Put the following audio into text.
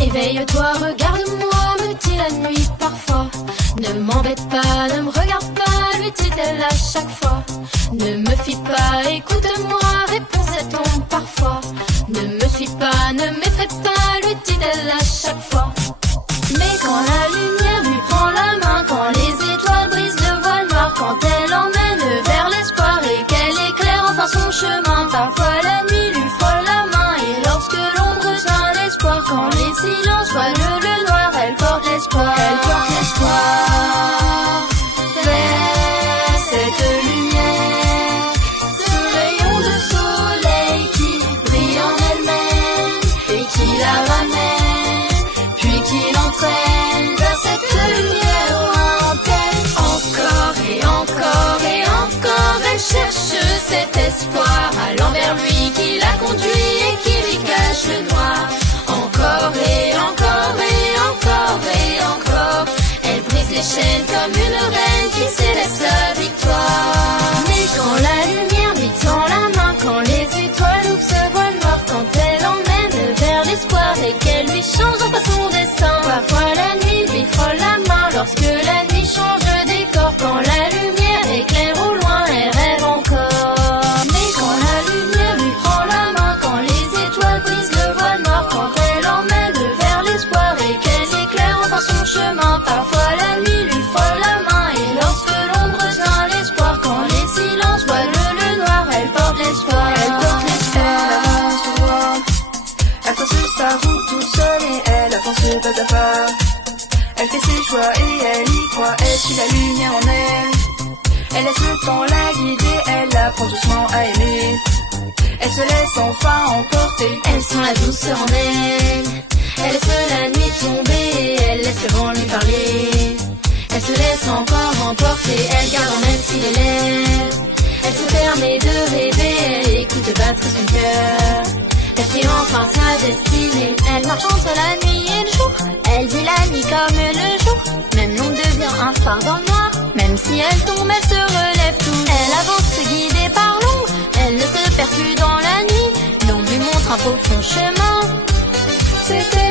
Éveille-toi, regarde-moi, me dit la nuit parfois. Ne m'embête pas, ne me regarde pas, lui dit-elle à chaque fois. Ne me fuis pas, écoute-moi, réponds cet homme parfois. Ne me suis pas, ne m'effraie pas, lui dit-elle à chaque fois. Mais quand la lumière lui prend la main, quand les étoiles brisent le voile noir, quand elle emmène vers l'espoir et qu'elle éclaire enfin son chemin, parfois la nuit lui frôle la main et lorsque l'ombre tient l'espoir, quand les silences voilent le noir, elle porte l'espoir, elle porte l'espoir vers cette lumière, ce rayon de soleil qui brille en elle-même et qui la ramène, puis qui l'entraîne vers cette lumière lointaine. Encore et encore et encore, elle cherche cet espoir allant vers lui qui la conduit et qui lui cache le noir. Encore et encore et encore et encore, elle brise les chaînes comme une reine qui célèbre sa victoire. Mais quand la lumière lui tend la main, quand les étoiles ouvrent ce voile noir, quand elle emmène vers l'espoir et qu'elle lui change enfin son destin, parfois la nuit lui frôle la main, lorsque la nuit change de décor, quand la lumière éclaire au loin, elle rêve encore. Mais quand la lumière lui prend la main, quand les étoiles brisent le voile noir, quand elle emmène vers l'espoir et qu'elle éclaire enfin son chemin, parfois la nuit lui frôle la main et lorsque l'ombre tient l'espoir, quand les silences voilent le noir, elle porte l'espoir, elle porte l'espoir. Elle avance droit, elle trace sa route toute seule et elle avance pas à pas. Elle fait ses choix et elle y croit, elle suit la lumière en elle. Elle laisse le temps la guider, elle apprend doucement à aimer. Elle se laisse enfin emporter, Elle sent la douceur en elle, elle laisse la nuit tomber, elle laisse le vent lui parler. Elle se laisse encore emporter, elle garde en elle ses élèves. Elle se permet de rêver, elle écoute battre son cœur. Elle fait enfin sa destinée, elle marche entre la nuit et le jour. Elle vit la nuit comme le jour, même l'ombre devient un phare dans le noir. Même si elle tombe, elle se relève tout. Elle avance guidée par l'ombre, elle ne se perd plus dans la nuit. L'ombre lui montre un profond chemin. C'était